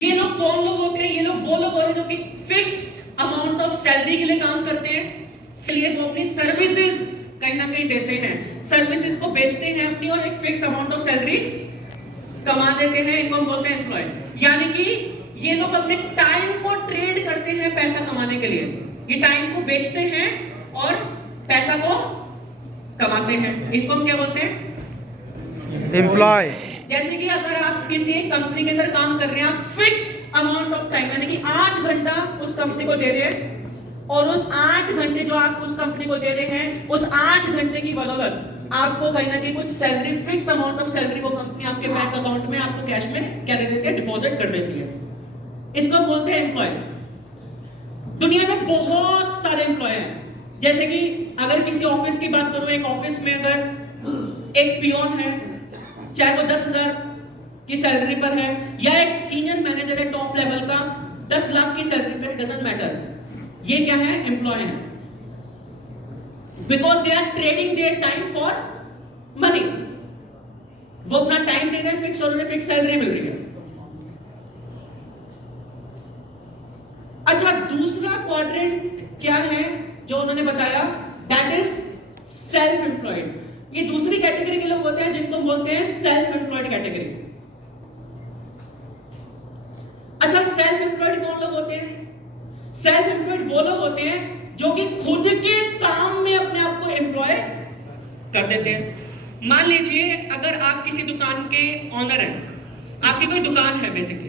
ये लोग कौन लोग होते हैं? ये लोग वो लोग होते हैं जो कि फिक्स्ड अमाउंट ऑफ सैलरी के लिए काम करते हैं, फिर वो अपनी सर्विसेज कहीं ना कहीं देते हैं, सर्विसेज को बेचते हैं अपनी और एक फिक्स अमाउंट ऑफ सैलरी कमा देते हैं। इनको हम बोलते हैं एम्प्लॉय। यानी कि ये लोग अपने टाइम को ट्रेड करते हैं पैसा कमाने के लिए। ये टाइम को बेचते हैं और पैसा को कमाते हैं। इनको हम क्या बोलते हैं? एम्प्लॉय। जैसे कि अगर आप किसी कंपनी के अंदर काम कर रहे हैं, आप फिक्स अमाउंट ऑफ टाइम यानी कि 8 घंटा उस कंपनी को दे रहे हैं और उस 8 घंटे जो आप उस कंपनी को दे रहे हैं, उस 8 घंटे की बदौलत आपको कहीं ना कहीं कुछ salary, fix amount of salary वो कंपनी आपके बैंक अकाउंट में आपको कैश में क्या दे देती है? डिपॉजिट कर देती है। इसको बोलते हैं एम्प्लॉय। दुनिया में बहुत सारे एम्प्लॉय हैं। जैसे कि अगर किसी ऑफिस की बात करूं, एक ऑफिस में अगर एक पियोन है, चाहे वो 10,000 की सैलरी पर है या एक सीनियर मैनेजर है टॉप लेवल का 10 लाख की सैलरी पर, डजंट मैटर, ये क्या है? एम्प्लॉय है। Because they are trading their time for money. वो अपना टाइम दे रहे हैं फिक्स और उन्हें फिक्स सैलरी मिल रही है। अच्छा, दूसरा क्वाड्रेंट क्या है जो उन्होंने बताया? That is self employed. ये दूसरी कैटेगरी के लोग होते हैं जिनको बोलते हैं सेल्फ एम्प्लॉयड कैटेगरी। अच्छा, सेल्फ एम्प्लॉयड कौन लोग होते हैं? सेल्फ एम्प्लॉयड वो लोग होते हैं जो कि खुद के काम में अपने आप को एम्प्लॉय कर देते हैं। मान लीजिए अगर आप किसी दुकान के ऑनर हैं, आपकी कोई दुकान है बेसिकली,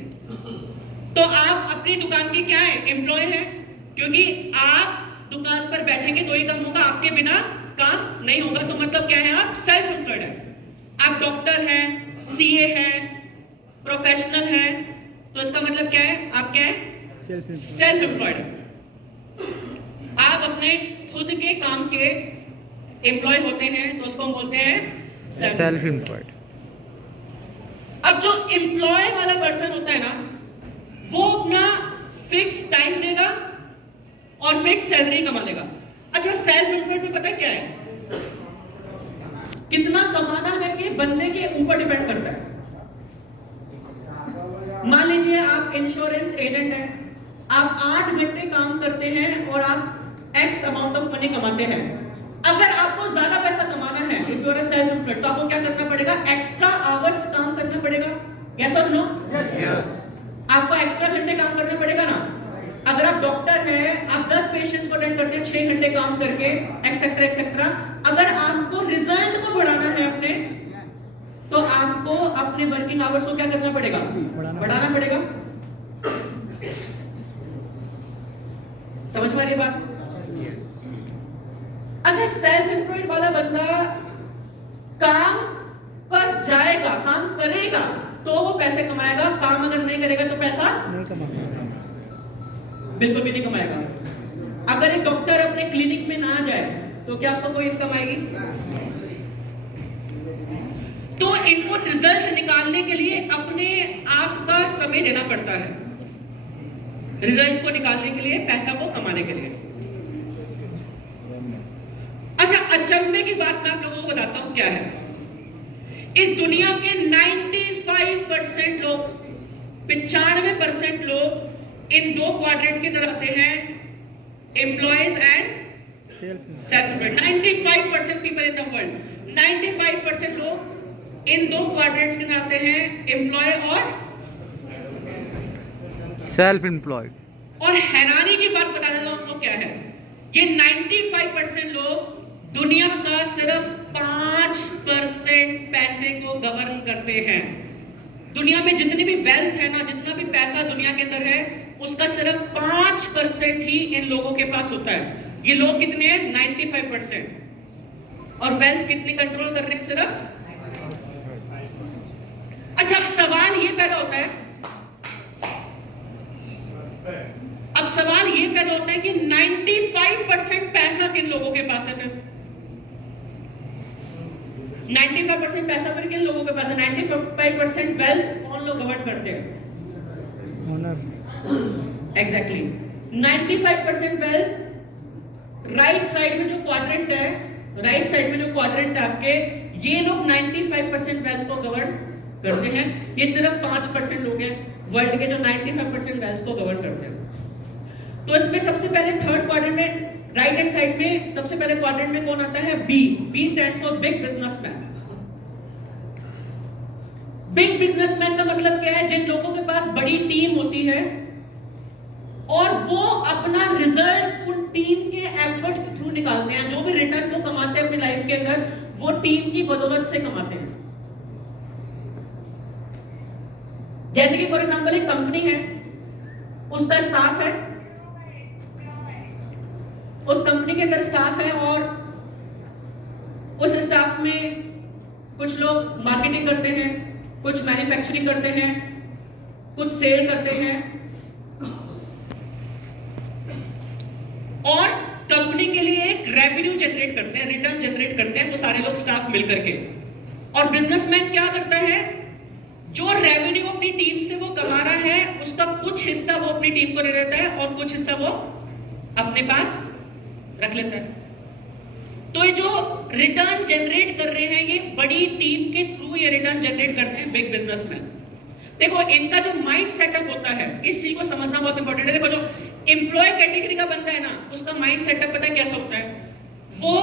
तो आप अपनी दुकान के क्या है? एम्प्लॉय हैं, क्योंकि आप दुकान पर बैठेंगे तो ही काम होगा, आपके बिना काम नहीं होगा। तो मतलब क्या है? आप सेल्फ एम्प्लॉयड हैं। आप डॉक्टर हैं, सीए हैं, प्रोफेशनल हैं, तो इसका मतलब क्या है? आप क्या है? Self employed. आप अपने खुद के काम के एम्प्लॉय होते हैं तो उसको हम बोलते हैं सेल्फ एम्प्लॉयड। अब जो एम्प्लॉय वाला पर्सन होता है ना, वो अपना फिक्स टाइम देगा और फिक्स सैलरी कमा लेगा। अच्छा, सेल्फ एम्प्लॉयड में पता है क्या है? कितना कमाना है कि बंदे के ऊपर डिपेंड करता है। मान लीजिए आप इंश्योरेंस एजेंट हैं, आप 8 घंटे काम करते हैं और आप एक्स अमाउंट ऑफ मनी कमाते हैं। अगर आपको ज्यादा पैसा कमाना है, if you are a self employed, तो आपको क्या करना पड़ेगा? एक्स्ट्रा आवर्स काम करना पड़ेगा। यस और नो? यस। आपको एक्स्ट्रा घंटे काम करना पड़ेगा ना। अगर आप डॉक्टर हैं, आप 10 पेशेंट्स को अटेंड करते हैं 6 घंटे काम करके, एक्सेट्रा एक्सेट्रा। अगर आपको रिजल्ट को बढ़ाना है अपने, तो आपको अपने वर्किंग आवर्स को क्या करना पड़ेगा? बढ़ाना पड़ेगा। समझ में आ रही है बात? अच्छा, सेल्फ एम्प्लॉयड वाला बंदा काम पर जाएगा, काम करेगा तो वो पैसे कमाएगा। काम अगर नहीं करेगा तो पैसा नहीं कमाएगा, बिल्कुल भी नहीं कमाएगा। अगर एक डॉक्टर अपने क्लिनिक में ना जाए तो क्या उसको कोई इनकम आएगी? तो इनको रिजल्ट निकालने के लिए अपने आप का समय देना पड़ता है, रिजल्ट को निकालने के लिए, पैसा को कमाने के लिए। अच्छा, अचंभे की बात मैं आप लोगों को बताता हूं क्या है। इस दुनिया के 95% लोग, 95% लोग इन दो क्वाड्रेंट की तरफ आते हैं, employees and self employed. 95% people in the world, 95% लोग इन दो क्वाड्रेंट्स के तरफ आते हैं, एम्प्लॉय और सेल्फ एम्प्लॉयड। और हैरानी की बात बता देता हूं क्या है, ये 95% लोग दुनिया का सिर्फ 5% पैसे को गवर्न करते हैं। दुनिया में जितनी भी वेल्थ है ना, जितना भी पैसा दुनिया के अंदर है, उसका सिर्फ 5% ही इन लोगों के पास होता है। ये लोग कितने हैं? 95%। और वेल्थ कितनी कंट्रोल कर रहे हैं? सिर्फ। अच्छा, अब सवाल ये पैदा होता है, कि 95% पैसा किन लोगों के पास है? फिर 95% पैसा फिर किन लोगों के पास है? 95% वेल्थ कौन लोग गवर्न करते हैं? Owner. Exactly. 95% wealth right side में जो क्वाड्रेंट है, राइट साइड में जो क्वाड्रेंट है आपके, ये लोग 95% वेल्थ को गवर्न करते हैं। ये सिर्फ 5% लोग हैं वर्ल्ड के जो 95% वेल्थ को गवर्न करते हैं। तो इसमें सबसे पहले थर्ड क्वाड्रेंट में राइट हैंड साइड में सबसे पहले क्वाड्रेंट में कौन आता है? B. B stands for big businessman. Big businessman का मतलब क्या है? जिन लोगों के पास बड़ी टीम होती है और वो अपना रिजल्ट उन टीम के एफर्ट के थ्रू निकालते हैं। जो भी रिटर्न वो कमाते हैं अपनी लाइफ के अंदर, वो टीम की बदौलत से कमाते हैं। जैसे कि फॉर एग्जांपल एक कंपनी है, उसका स्टाफ है, उस कंपनी के अंदर स्टाफ है और उस स्टाफ में कुछ लोग मार्केटिंग करते हैं, कुछ मैन्युफैक्चरिंग करते हैं, कुछ सेल करते हैं और कंपनी के लिए एक रेवेन्यू जनरेट करते हैं, रिटर्न जनरेट करते हैं वो सारे लोग स्टाफ मिलकर के। और बिजनेसमैन क्या करता है? जो रेवेन्यू अपनी टीम से वो कमा रहा है उसका कुछ हिस्सा वो अपनी टीम को दे देता है और कुछ हिस्सा वो अपने पास रख लेता है। तो ये जो रिटर्न जनरेट कर रहे हैं ये बड़ी टीम के थ्रू ये रिटर्न जनरेट करते हैं बिग बिजनेसमैन। देखो इनका जो माइंड सेटअप होता है, इस चीज को समझना बहुत इंपॉर्टेंट है। देखो जो एम्प्लॉय कैटेगरी का बंदा है ना, उसका माइंड सेटअप पता है कैसा होता है? वो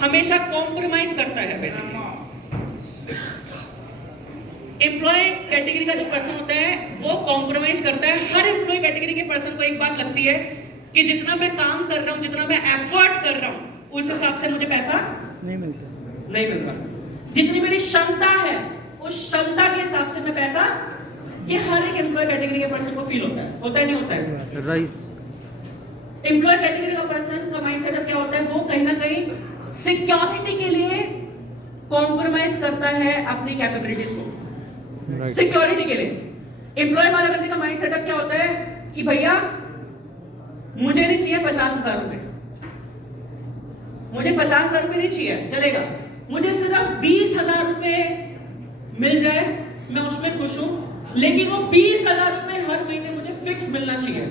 हमेशा कॉम्प्रोमाइज करता है। बेसिकली एम्प्लॉय कैटेगरी का जो पर्सन होता है वो कॉम्प्रोमाइज करता है। हर एम्प्लॉय कैटेगरी के पर्सन को एक बात लगती है कि जितना मैं काम कर रहा हूं, जितना मैं एफर्ट कर रहा हूं, उस हिसाब से मुझे पैसा नहीं मिल रहा। जितनी मेरी क्षमता है उस क्षमता के हिसाब से मैं पैसा, ये हर एक एम्प्लॉय कैटेगरी के पर्सन को फील होता है नहीं होता है? राइट। एम्प्लॉय कैटेगरी का पर्सन का माइंड सेटअप क्या होता है? वो कहीं ना कहीं सिक्योरिटी के लिए कॉम्प्रोमाइज करता है अपनी कैपेबिलिटीज को, सिक्योरिटी के लिए। एम्प्लॉय वाले बंदे का माइंड सेटअप क्या होता है कि भैया मुझे नहीं चाहिए 50,000 रुपए, मुझे 50,000 रुपए नहीं चाहिए, चलेगा, मुझे सिर्फ 20,000 रुपए मिल जाए, मैं उसमें खुश हूं, लेकिन वो 20,000 रुपए हर महीने मुझे फिक्स मिलना चाहिए।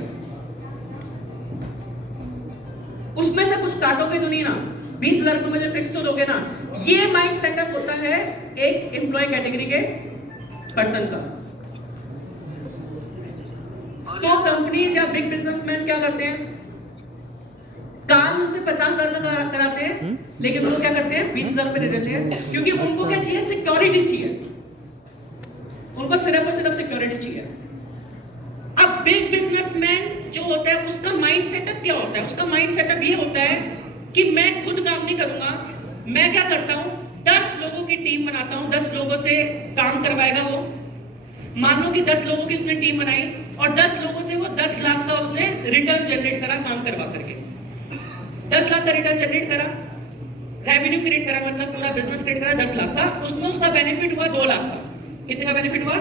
उसमें से कुछ काटोगे तो नहीं ना, 20,000 रुपए मुझे फिक्स तो दोगे ना। ये माइंड सेटअप होता है एक एम्प्लॉय कैटेगरी के पर्सन का। तो कंपनीज या बिग बिजनेसमैन क्या करते हैं? काम उनसे 50,000 का कराते हैं, लेकिन वो क्या करते हैं? 20,000 रुपए दे देते हैं, क्योंकि उनको क्या चाहिए? सिक्योरिटी चाहिए, उनको सिर्फ और सिर्फ सिक्योरिटी चाहिए। अब बिग बिजनेसमैन जो होता है उसका माइंड सेटअप क्या होता है? उसका माइंड सेटअप ये होता है कि मैं खुद काम नहीं करूंगा, मैं क्या करता हूं? 10 लोगों की टीम बनाता हूं, 10 लोगों से काम करवाएगा वो। मानो कि 10 लोगों की उसने टीम बनाई और 10 लोगों से वो 10 लाख का उसने रिटर्न जनरेट करा काम करवा करके। 10 लाख का रिटर्न जनरेट करा, रेवेन्यू क्रिएट करा, मतलब पूरा बिजनेस क्रिएट करा 10 लाख का, उसमें उसका बेनिफिट हुआ 2 लाख का। कितने का बेनिफिट हुआ?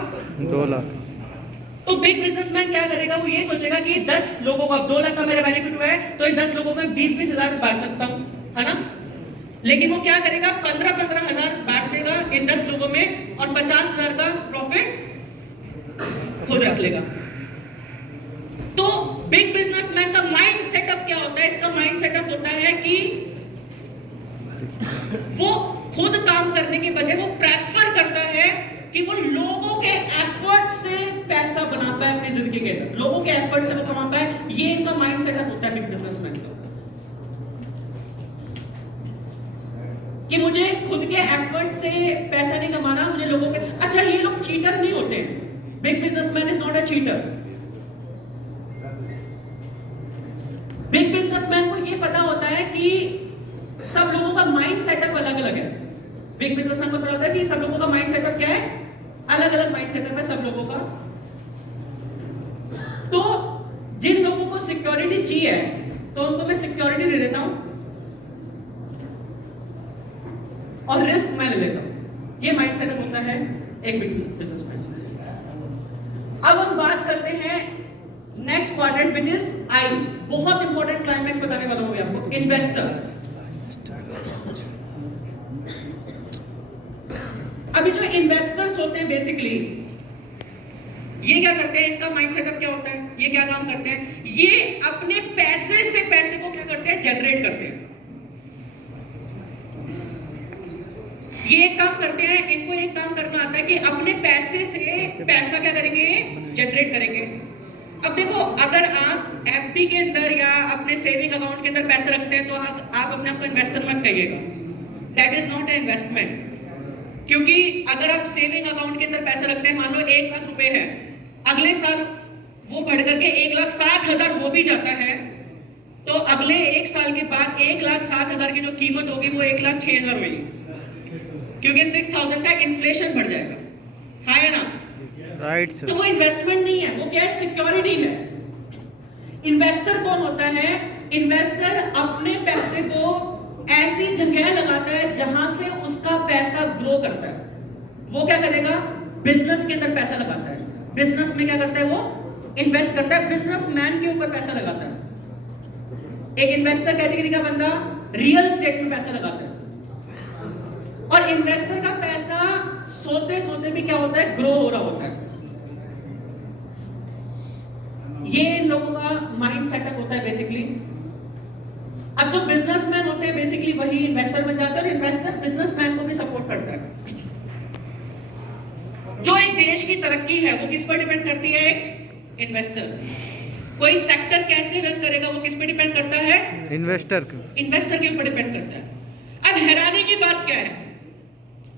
2 लाख। तो बिग बिजनेसमैन क्या करेगा? वो ये सोचेगा कि 10 लोगों को, अब 2 लाख का मेरा बेनिफिट हुआ है तो इन 10 लोगों में 20-20 हजार बांट सकता हूं, है ना? लेकिन वो क्या करेगा? 15-15 हजार बांट देगा इन 10 लोगों में और 50,000 का प्रॉफिट खुद रख लेगा। तो बिग बिजनेसमैन का माइंड सेटअप क्या होता है? इसका माइंड सेटअप होता है कि वो खुद काम करने के बजाय वो प्रेफर करता है कि वो लोगों के एफर्ट से पैसा बना पाए अपनी जिंदगी के अंदर, लोगों के एफर्ट से वो कमा पाए। ये इनका माइंड सेटअप होता है बिग बिजनेसमैन का, कि मुझे खुद के एफर्ट से पैसा नहीं कमाना, मुझे लोगों के। अच्छा, ये लोग चीटर नहीं होते। Big businessman is not a cheater. Big businessman को ये पता होता है कि सब लोगों का माइंड सेटअप अलग अलग है। बिग बिजनेसमैन को पता होता है कि सब लोगों का माइंड सेटअप क्या है? अलग अलग माइंड सेटअप है सब लोगों का। तो जिन लोगों को सिक्योरिटी चाहिए तो उनको मैं सिक्योरिटी दे देता हूं और रिस्क मैं ले लेता हूं। ये माइंड सेटअप होता है एक बिग बिजनेसमैन। अब हम बात करते हैं next quadrant which is I. बहुत इंपॉर्टेंट क्लाइमैक्स बताने वाला हूं आपको, इन्वेस्टर। अभी जो इन्वेस्टर्स होते हैं बेसिकली ये क्या करते हैं? इनका माइंड सेटअप क्या होता है? ये क्या काम करते हैं? ये अपने पैसे से पैसे को क्या करते हैं? जनरेट करते हैं। ये एक काम करते हैं, इनको एक काम करना आता है कि अपने पैसे से पैसा क्या करेंगे, जनरेट करेंगे। अब देखो, अगर आप एफडी के अंदर या अपने सेविंग अकाउंट के अंदर पैसे रखते हैं तो आप अपने आप को इन्वेस्टर मत कहिएगा, that is not a investment. क्योंकि अगर आप सेविंग अकाउंट के अंदर पैसे रखते हैं, मान लो 1 लाख रुपए है, अगले साल वो बढ़ करके 1,60,000 हो भी जाता है, तो अगले 1 साल के बाद 1,60,000 की जो कीमत होगी वो 1,06,000 होगी, क्योंकि 6,000 का इन्फ्लेशन बढ़ जाएगा। हाँ या ना? राइट तो सर। वो इन्वेस्टमेंट नहीं है, वो क्या है, सिक्योरिटी है। इन्वेस्टर कौन होता है? इन्वेस्टर अपने पैसे को ऐसी जगह लगाता है जहां से उसका पैसा ग्रो करता है। वो क्या करेगा? बिजनेस के अंदर पैसा लगाता है। बिजनेस में क्या करता है? वो इन्वेस्ट करता है, बिजनेसमैन के ऊपर पैसा लगाता है। एक इन्वेस्टर कैटेगरी का बंदा रियल एस्टेट में पैसा लगाता है, और इन्वेस्टर का पैसा सोते सोते भी क्या होता है, ग्रो हो रहा होता है। ये इन लोगों का माइंड सेटअप होता है बेसिकली। अब जो बिजनेसमैन होते हैं बेसिकली वही इन्वेस्टर बन जाता है, और इन्वेस्टर बिजनेसमैन को भी सपोर्ट करता है। जो एक देश की तरक्की है वो किस पर डिपेंड करती है? एक इन्वेस्टर। कोई सेक्टर कैसे रन करेगा वो किस पे डिपेंड करता है? इन्वेस्टर इन्वेस्टर के ऊपर डिपेंड करता है। अब हैरानी की बात क्या है,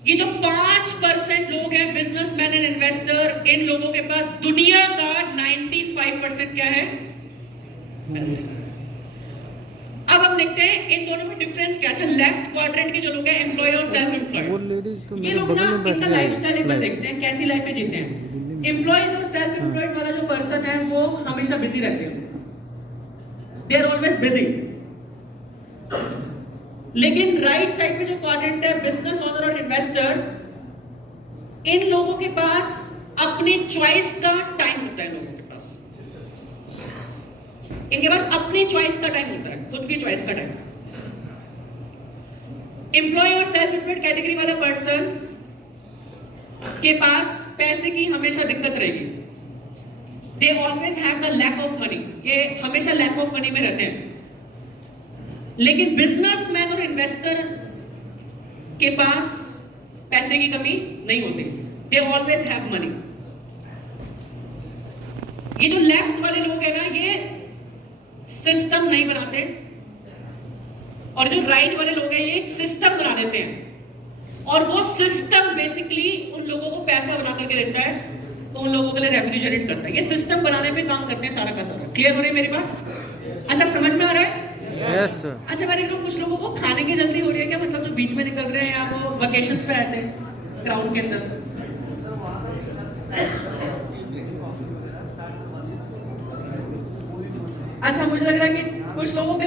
ये जो 5% लोग हैं बिजनेसमैन एंड इन्वेस्टर, इन लोगों के पास दुनिया का 95% क्या है? अब हम देखते हैं इन दोनों में डिफरेंस क्या है। अच्छा, लेफ्ट क्वाड्रेंट के जो लोग हैं, एम्प्लॉय और सेल्फ एम्प्लॉयड, ये लोग ना इनका लाइफस्टाइल एक बार देखते हैं, कैसी लाइफ में जीते हैं। एम्प्लॉयज और सेल्फ एम्प्लॉयड वाला जो पर्सन है वो हमेशा बिजी रहते हैं, दे आर ऑलवेज बिजी। लेकिन राइट साइड पे जो क्वाड्रेंट है, बिजनेस ओनर और इन्वेस्टर, इन लोगों के पास अपनी चॉइस का टाइम होता है। लोगों के पास, इनके पास अपनी चॉइस का टाइम होता है, खुद की चॉइस का टाइम। एम्प्लॉय और सेल्फ एम्प्लॉयड कैटेगरी वाला पर्सन के पास पैसे की हमेशा दिक्कत रहेगी, they always have the lack of money, ये हमेशा लैक ऑफ मनी में रहते हैं। लेकिन बिजनेसमैन और इन्वेस्टर के पास पैसे की कमी नहीं होती, दे ऑलवेज हैव मनी। ये जो लेफ्ट वाले लोग हैं ना, ये सिस्टम नहीं बनाते, और जो राइट वाले लोग हैं ये एक सिस्टम बना देते हैं, और वो सिस्टम बेसिकली उन लोगों को पैसा बना करके देता है, तो उन लोगों के लिए रेवेन्यू जनरेट करता है। ये सिस्टम बनाने पे काम करते हैं सारा का सारा। क्लियर हो रही है मेरी बात? अच्छा, समझ में आ रहा है? Yes sir. अच्छा, मैं देख रहा हूँ कुछ लोगों को खाने की जल्दी हो रही है क्या, मतलब जो बीच में निकल रहे हैं या वो वेकेशंस पे आते हैं ग्राउंड के अंदर। अच्छा, मुझे लग रहा है कि कुछ लोगों के